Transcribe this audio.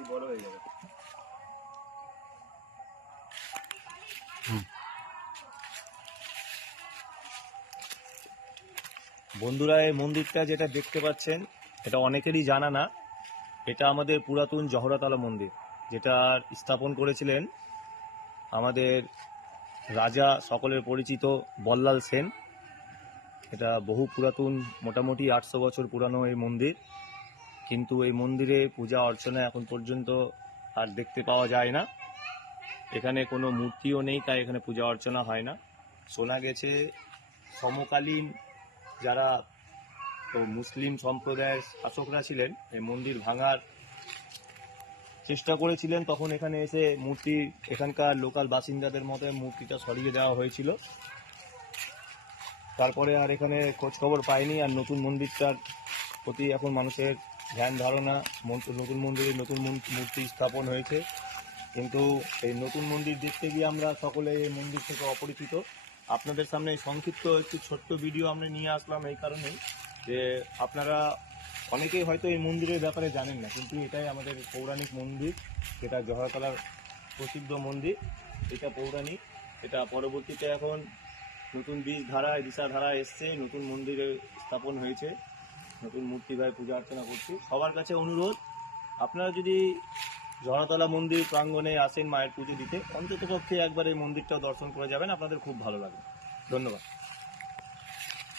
বেশি বড় হয়ে যাবে। বন্ধুরা, এই মন্দিরটা যেটা দেখতে পাচ্ছেন, এটা অনেকেরই জানা না। এটা আমাদের পুরাতন জহরতলা মন্দির, যেটা স্থাপন করেছিলেন আমাদের রাজা, সকলের পরিচিত বল্লাল সেন। এটা বহু পুরাতন, মোটামুটি আটশো বছর পুরানো এই মন্দির। কিন্তু এই মন্দিরে পূজা অর্চনা এখন পর্যন্ত আর দেখতে পাওয়া যায় না। এখানে কোনো মূর্তিও নেই, তাই এখানে পূজা অর্চনা হয় না। শোনা গেছে, সমকালীন যারা তো মুসলিম সম্প্রদায়ের শাসকরা ছিলেন, এই মন্দির ভাঙার চেষ্টা করেছিলেন। তখন এখানে এসে মূর্তি, এখানকার লোকাল বাসিন্দাদের মতে মূর্তিটা সরিয়ে দেওয়া হয়েছিল। তারপরে আর এখানে খোঁজ খবর পাইনি, আর নতুন মন্দিরটার প্রতি এখন মানুষের ধ্যান ধারণা নতুন মন্দিরে নতুন মূর্তি স্থাপন হয়েছে। কিন্তু এই নতুন মন্দির দেখতে গিয়ে আমরা সকলে এই মন্দির থেকে অপরিচিত। আপনাদের সামনে সংক্ষিপ্ত একটি ছোট্ট ভিডিও আমরা নিয়ে আসলাম এই কারণেই যে আপনারা অনেকেই হয়তো এই মন্দিরের ব্যাপারে জানেন না, কিন্তু এটাই আমাদের পৌরাণিক মন্দির। যেটা জহরতলার প্রসিদ্ধ মন্দির। এটা পৌরাণিক। এটা পরবর্তীতে এখন নতুন বীজ ধারায় দিশা ধারা এসছে, নতুন মন্দিরে স্থাপন হয়েছে। নতুন মূর্তি গায়ে পূজা অর্চনা করছি। সবার কাছে অনুরোধ, আপনারা যদি জনতলা মন্দির প্রাঙ্গণে আসেন মায়ের পুজো দিতে অন্তত পক্ষে একবার এই মন্দিরটাও দর্শন করে যাবেন, আপনাদের খুব ভালো লাগবে। ধন্যবাদ।